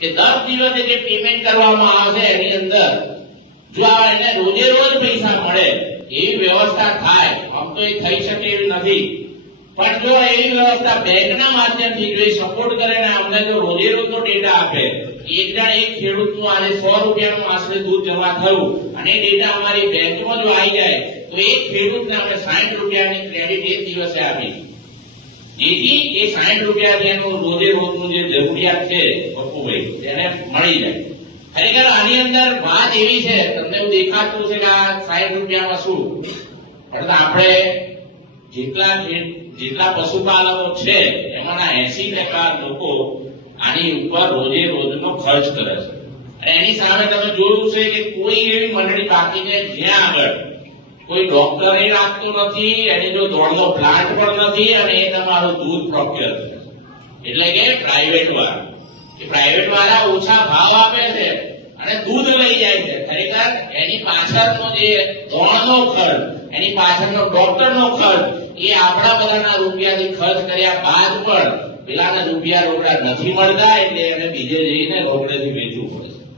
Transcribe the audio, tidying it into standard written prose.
કે 10 દિવસે જે પેમેન્ટ કરવામાં આવશે એની અંદર જો એને રોજે રોજ પૈસા મળે એવી વ્યવસ્થા થાય. આમ તો એ થઈ શકે એવી નથી, પણ જો એવી વ્યવસ્થા બેંકના માધ્યમથી જો સપોર્ટ કરે ને અમને જો રોજે રોજનો ડેટા આપે, એક જણ એક ખેડૂતનું આને 100 રૂપિયાનું આશરે દૂધ જમા થયું અને એ ડેટા અમારી બેંકમાં જો આવી જાય તો એક ખેડૂતને આપણે 60 રૂપિયાની ક્રેડિટ એક દિવસે આપી, જેથી એ 60 રૂપિયા એનું રોજે રોજનું જે જરૂરિયાત છે પપ્પુભાઈ એને મળી જાય. ખરેખર આની અંદર વાત એવી છે, તમને એવું દેખાતું છે કે આ 60 રૂપિયામાં શું, પણ આપણે જેટલા પશુપાલકો છે એમાંના 80% લોકો આની ઉપર રોજે રોજનો ખર્ચ કરે છે. એની સામે તમે જોયું છે કે કોઈ એવી મંડળી બાકી છે જ્યાં આગળ કોઈ ડોક્ટર એ રાખતો નથી, એની જો દોડનો પ્લાન્ટ પણ નથી અને એ તમારું દૂધ પ્રોક્યોર છે. એટલે કે પ્રાઇવેટ વાળા ઓછા ભાવ આપે છે અને દૂધ લઈ જાય છે. ખરેખર એની પાછળનો જે દોડનો ખર્ચ, એની પાછળનો ડોક્ટરનો ખર્ચ એ આપણા બધાના રૂપિયાથી ખર્ચ કર્યા બાદ પણ પેલાના રૂપિયા રોકડા નથી મળતા, એટલે એને બીજે જઈને રોકડેથી વેચવું પડે.